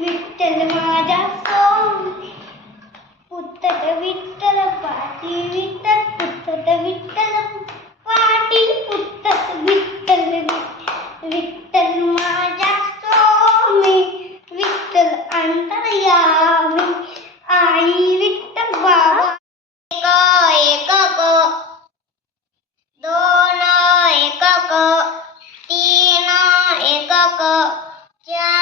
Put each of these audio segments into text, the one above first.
விட்டல் மாதா சோமி புத்தட விட்டல பாட்டி விட்டல் புத்தட விட்டல பாட்டி புத்தட விட்டல விட்டல் மாதா சோமி விட்டல் அந்தரையாமி ஆயி விட்ட Baba Yeah.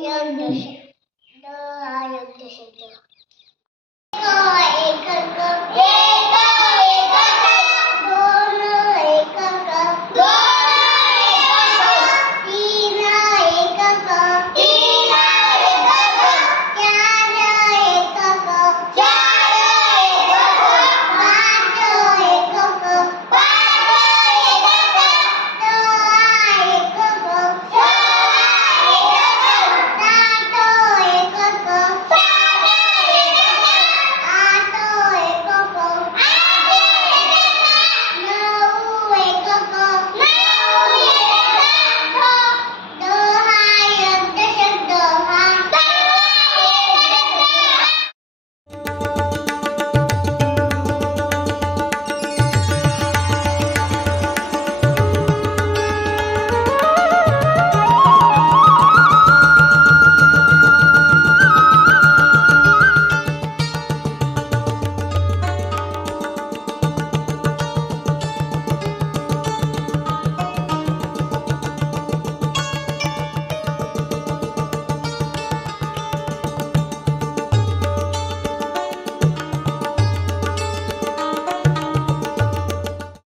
No, I don't No, I don't No, I